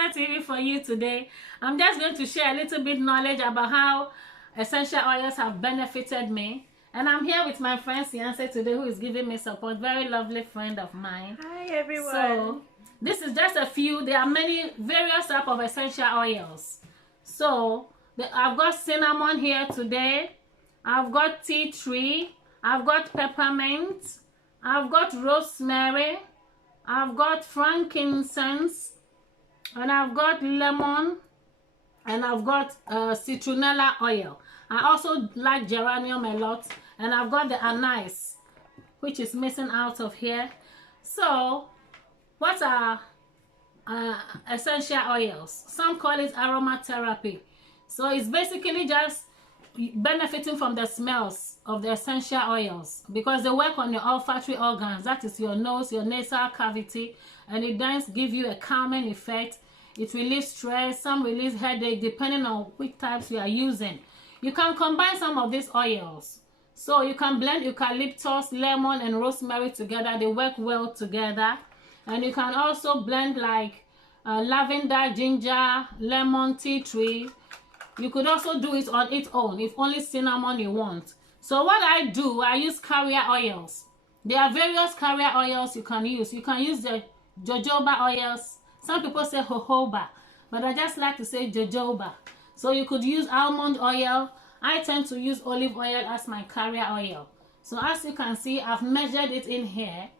Citronella TV for you today. I'm just going to share a little bit knowledge about how essential oils have benefited me. And I'm here with my friend Fiance today, who is giving me support. Very lovely friend of mine. Hi everyone. So this is just a few. There are many various types of essential oils. So I've got cinnamon here today. I've got tea tree. I've got peppermint. I've got rosemary. I've got frankincense. And I've got lemon. And I've got citronella oil. I also like geranium a lot. And I've got the anise, which is missing out of here. So what are essential oils? Some call it aromatherapy. So it's basically just benefiting from the smells of the essential oils because they work on your olfactory organs, that is your nose, your nasal cavity, and it does give you a calming effect. It relieves stress, some release headache depending on which types you are using. You can combine some of these oils. So you can blend eucalyptus, lemon, and rosemary together. They work well together. And you can also blend like lavender, ginger, lemon, tea tree. You could also do it on its own if only cinnamon you want. So what I do, I use carrier oils. There are various carrier oils you can use. You can use the jojoba oils. Some people say jojoba, but I just like to say jojoba. So you could use almond oil. I tend to use olive oil as my carrier oil. So as you can see, I've measured it in here.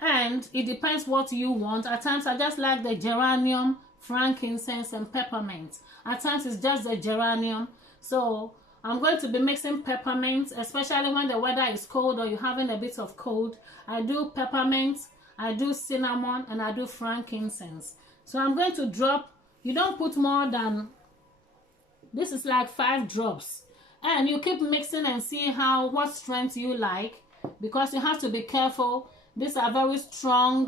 And it depends what you want. At times I just like the geranium, frankincense, and peppermint. At times it's just the geranium. So I'm going to be mixing peppermint, especially when the weather is cold or you're having a bit of cold. I do peppermint, I do cinnamon, and I do frankincense. So I'm going to drop, you don't put more than, this is like 5 drops. And you keep mixing and see what strength you like, because you have to be careful. These are very strong.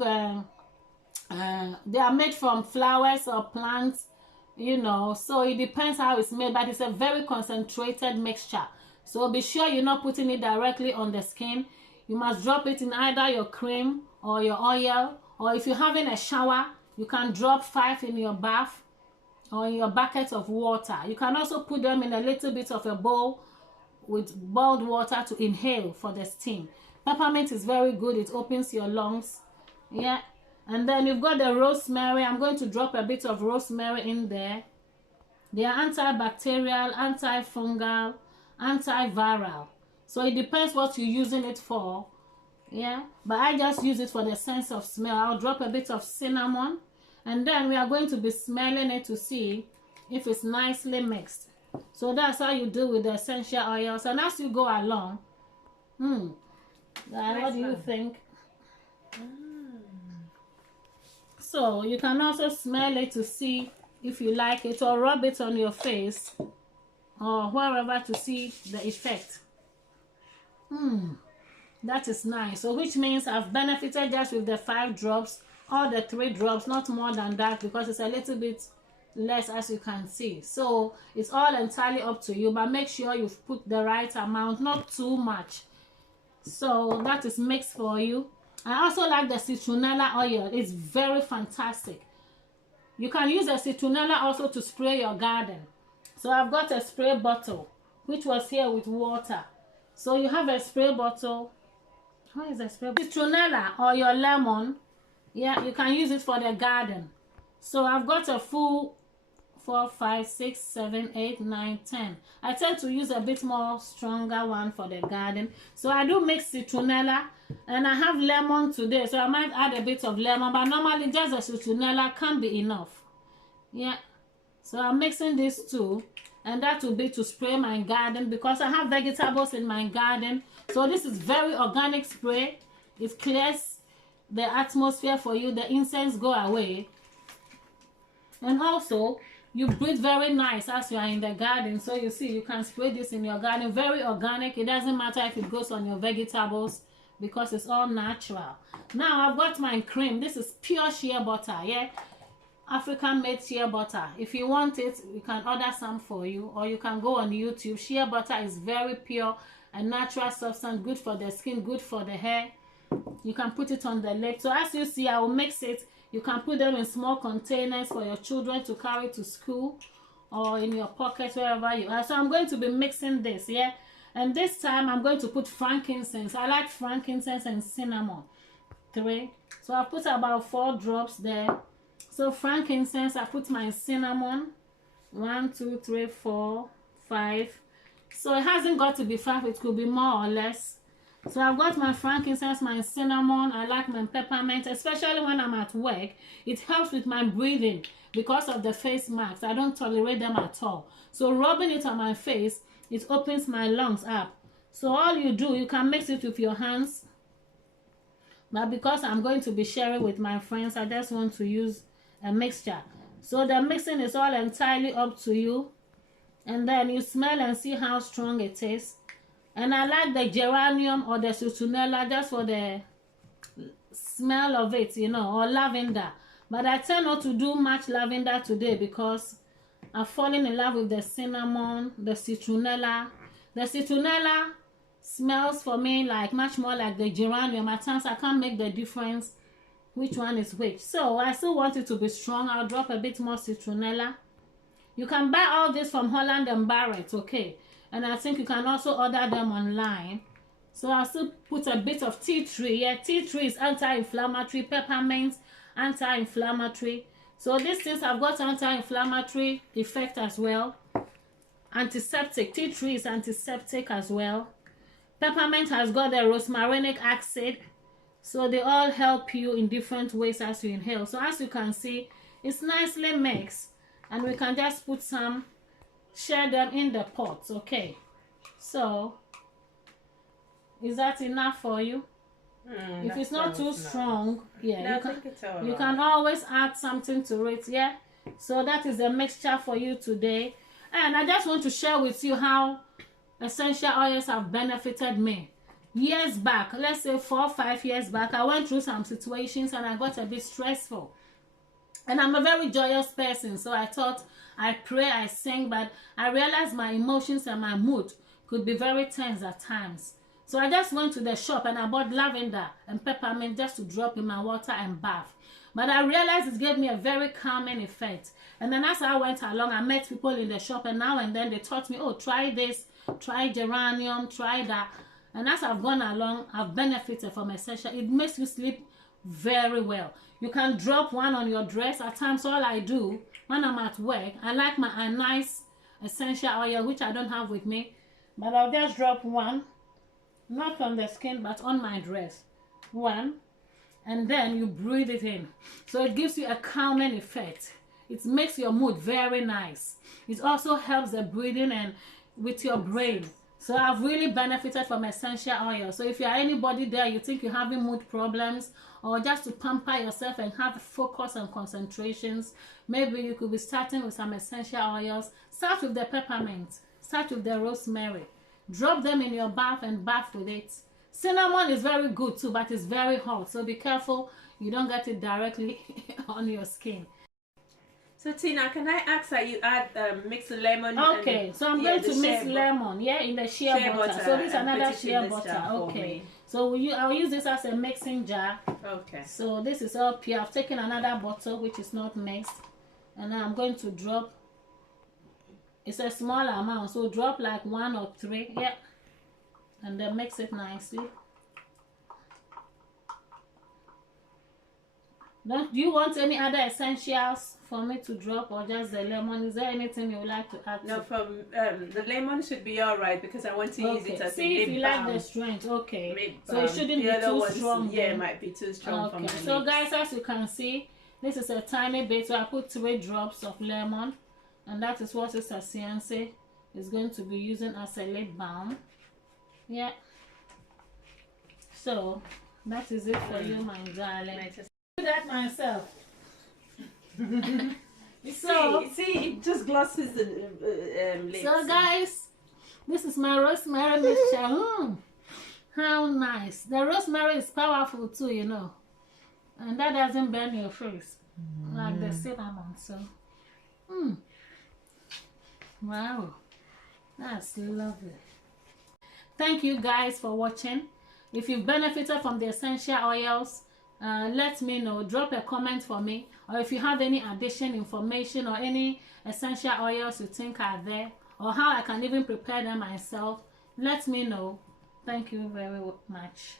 They are made from flowers or plants, you know, so it depends how it's made, but it's a very concentrated mixture. So be sure you're not putting it directly on the skin. You must drop it in either your cream or your oil, or if you're having a shower, you can drop 5 in your bath or in your bucket of water. You can also put them in a little bit of a bowl with boiled water to inhale for the steam. Peppermint is very good. It opens your lungs. Yeah. And then you've got the rosemary. I'm going to drop a bit of rosemary in there. They are antibacterial, antifungal, antiviral. So it depends what you're using it for. Yeah. But I just use it for the sense of smell. I'll drop a bit of cinnamon. And then we are going to be smelling it to see if it's nicely mixed. So that's how you do with the essential oils. And as you go along, what do you think? So you can also smell it to see if you like it, or rub it on your face or wherever to see the effect. That is nice. So which means I've benefited just with the 5 drops or the 3 drops, not more than that, because it's a little bit less, as you can see. So it's all entirely up to you, but make sure you've put the right amount, not too much. So that is mixed for you. I also like the citronella oil. It's very fantastic. You can use the citronella also to spray your garden. So I've got a spray bottle, which was here with water. So you have a spray bottle. How is the spray bottle? Citronella or your lemon. Yeah, you can use it for the garden. So I've got a full 4, 5, 6, 7, 8, 9, 10. I tend to use a bit more stronger one for the garden. So I do mix citronella, and I have lemon today, so I might add a bit of lemon, but normally just the citronella can be enough. Yeah. So I'm mixing these two, and that will be to spray my garden because I have vegetables in my garden. So this is very organic spray. It clears the atmosphere for you. The insects go away. And also, you breathe very nice as you are in the garden. So you see, you can spray this in your garden. Very organic. It doesn't matter if it goes on your vegetables because it's all natural. Now I've got my cream. This is pure shea butter. Yeah, African made shea butter. If you want it, we can order some for you, or you can go on YouTube. Shea butter is very pure and natural substance, good for the skin, good for the hair. You can put it on the lip. So as you see, I will mix it. You can put them in small containers for your children to carry to school or in your pocket, wherever you are. So I'm going to be mixing this, yeah? And this time I'm going to put frankincense. I like frankincense and cinnamon. 3. So I put about 4 drops there. So frankincense, I put my cinnamon. 1, 2, 3, 4, 5. So it hasn't got to be 5, it could be more or less. So I've got my frankincense, my cinnamon. I like my peppermint, especially when I'm at work. It helps with my breathing because of the face masks. I don't tolerate them at all. So rubbing it on my face, it opens my lungs up. So all you do, you can mix it with your hands. But because I'm going to be sharing with my friends, I just want to use a mixture. So the mixing is all entirely up to you. And then you smell and see how strong it is. And I like the geranium or the citronella just for the smell of it, you know, or lavender. But I tend not to do much lavender today because I've fallen in love with the cinnamon, the citronella. The citronella smells for me like much more like the geranium. At times I can't make the difference which one is which. So I still want it to be strong. I'll drop a bit more citronella. You can buy all this from Holland & Barrett, okay? And I think you can also order them online. So I'll still put a bit of tea tree. Yeah, tea tree is anti-inflammatory. Peppermint, anti-inflammatory. So these things have got anti-inflammatory effect as well. Antiseptic. Tea tree is antiseptic as well. Peppermint has got the rosmarinic acid. So they all help you in different ways as you inhale. So as you can see, it's nicely mixed. And we can just put some, share them in the pots, okay? So, is that enough for you? If it's not too strong, yeah, you can always add something to it, yeah? So that is the mixture for you today. And I just want to share with you how essential oils have benefited me. Years back, let's say 4 or 5 years back, I went through some situations and I got a bit stressful. And I'm a very joyous person, so I thought I pray, I sing, but I realized my emotions and my mood could be very tense at times. So I just went to the shop and I bought lavender and peppermint just to drop in my water and bath. But I realized it gave me a very calming effect. And then as I went along, I met people in the shop, and now and then they taught me, oh, try this, try geranium, try that. And as I've gone along, I've benefited from essential. It makes you sleep very well. You can drop one on your dress. At times, all I do when I'm at work, I like a nice essential oil, which I don't have with me, but I'll just drop one, not on the skin, but on my dress. One, and then you breathe it in. So it gives you a calming effect. It makes your mood very nice. It also helps the breathing and with your brain. So I've really benefited from essential oil. So if you are anybody there, you think you're having mood problems, or just to pamper yourself and have focus and concentrations, maybe you could be starting with some essential oils. Start with the peppermint. Start with the rosemary. Drop them in your bath and bath with it. Cinnamon is very good too, but it's very hot. So be careful you don't get it directly on your skin. So Tina, can I ask that you add mix the lemon? Okay, so I'm going to mix lemon, yeah, in the shea butter. So this is another shea butter. Okay, so I'll use this as a mixing jar. Okay. So this is all pure. I've taken another bottle which is not mixed, and now I'm going to drop. It's a small amount, so drop like 1 or 3, yeah, and then mix it nicely. Do you want any other essentials for me to drop, or just the lemon? Is there anything you would like to add? No, from the lemon should be all right because I want to use it as see a if you like the strength. Okay, so it shouldn't be too strong. Yeah, it might be too strong for my lips. So guys, as you can see, this is a tiny bit. So I put 3 drops of lemon, and that is what Sister Ciance is going to be using as a lip balm. Yeah. So that is it for you, my darling. Do that myself. So see, it just glosses the lips. So guys, this is my rosemary mixture. How nice. The rosemary is powerful too, you know, and that doesn't burn your face like the cinnamon. So wow, that's lovely. Thank you guys for watching. If you've benefited from the essential oils, let me know. Drop a comment for me, or if you have any additional information or any essential oils you think are there, or how I can even prepare them myself, let me know. Thank you very much.